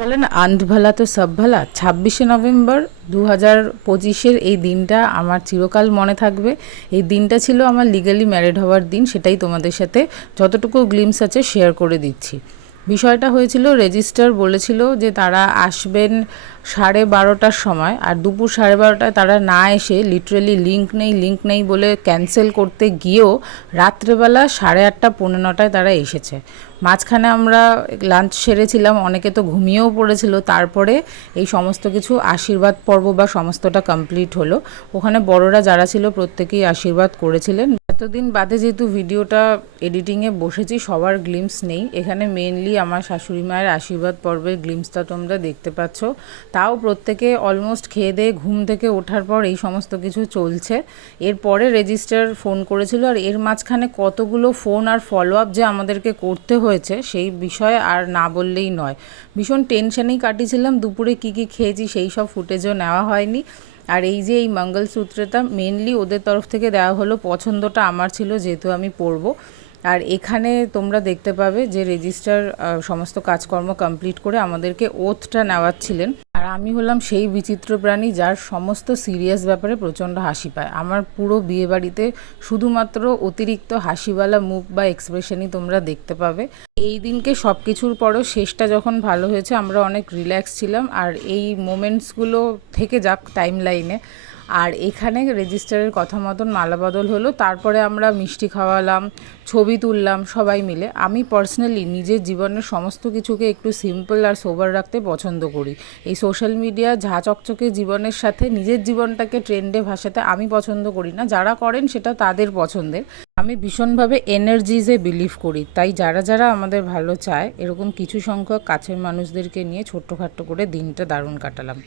বলেন আন্ধ ভালা তো সব ভালা। 26শে নভেম্বর 2025-এর এই দিনটা আমার চিরকাল মনে থাকবে। এই দিনটা ছিল আমার লিগালি ম্যারিড হওয়ার দিন, সেটাই তোমাদের সাথে যতটুকু গ্লিমস আছে শেয়ার করে দিচ্ছি। বিষয়টা হয়েছিল, রেজিস্টার বলেছিল যে তারা আসবেন 12:30টার সময়, আর দুপুর 12:30টায় তারা না এসে লিটারেলি লিঙ্ক নেই বলে ক্যান্সেল করতে গিয়েও রাত্রেবেলা 8:30 পৌনে 9টায় তারা এসেছে। মাঝখানে আমরা লাঞ্চ সেরেছিলাম, অনেকে তো ঘুমিয়েও পড়েছিল। তারপরে এই সমস্ত কিছু আশীর্বাদ পর্ব বা সমস্তটা কমপ্লিট হলো। ওখানে বড়রা যারা ছিল প্রত্যেকেই আশীর্বাদ করেছিলেন। এতদিন বাদে যেহেতু ভিডিওটা এডিটিংয়ে বসেছি, সবার গ্লিমস নেই এখানে। মেনলি আমার শাশুড়ি মায়ের আশীর্বাদ পর্বের গ্লিমসটা তোমরা দেখতে পাচ্ছ। তাও প্রত্যেকে অলমোস্ট খেয়ে দিয়ে ঘুম থেকে ওঠার পর এই সমস্ত কিছু চলছে। এরপরে রেজিস্টার ফোন করেছিল, আর এর মাঝখানে কতগুলো ফোন আর ফলো আপ যে আমাদেরকে করতে হয়েছে সেই বিষয়ে আর না বললেই নয়। ভীষণ টেনশনেই কাটিয়েছিলাম। দুপুরে কী কী খেয়েছি সেই সব ফুটেজও নেওয়া হয়নি। আর এই যে এই মঙ্গলসূত্রটা মেনলি ওদের তরফ থেকে দেওয়া হলো, পছন্দটা আমার ছিল যেহেতু আমি পরবো। আর এখানে তোমরা দেখতে পাবে যে রেজিস্টার সমস্ত কাজকর্ম কমপ্লিট করে আমাদেরকে ওথটা নেওয়াচ্ছিলেন। আর আমি হলাম সেই বিচিত্র প্রাণী যার সমস্ত সিরিয়াস ব্যাপারে প্রচণ্ড হাসি পায়। আমার পুরো বিয়েবাড়িতে শুধুমাত্র অতিরিক্ত হাসিওয়ালা মুখ বা এক্সপ্রেশনই তোমরা দেখতে পাবে। এই দিনকে সব কিছুর পরও শেষটা যখন ভালো হয়েছে, আমরা অনেক রিল্যাক্স ছিলাম। আর এই মোমেন্টসগুলো থেকে যাক টাইম লাইনে। আর এখানে রেজিস্টারের কথা মতন মালা বদল হলো, তারপরে আমরা মিষ্টি খাওয়ালাম, ছবি তুললাম সবাই মিলে। আমি পার্সোনালি নিজের জীবনের সমস্ত কিছুকে একটু সিম্পল আর সোবার রাখতে পছন্দ করি। এই সোশ্যাল মিডিয়া ঝাঁ চকচকে জীবনের সাথে নিজের জীবনটাকে ট্রেন্ডে ভাসাতে আমি পছন্দ করি না। যারা করেন সেটা তাদের পছন্দের। আমি ভীষণভাবে এনার্জিজে বিলিভ করি, তাই যারা যারা আমাদের ভালো চায় এরকম কিছু সংখ্যক কাছের মানুষদেরকে নিয়ে ছোট্টখাট্টো করে দিনটা দারুণ কাটালাম।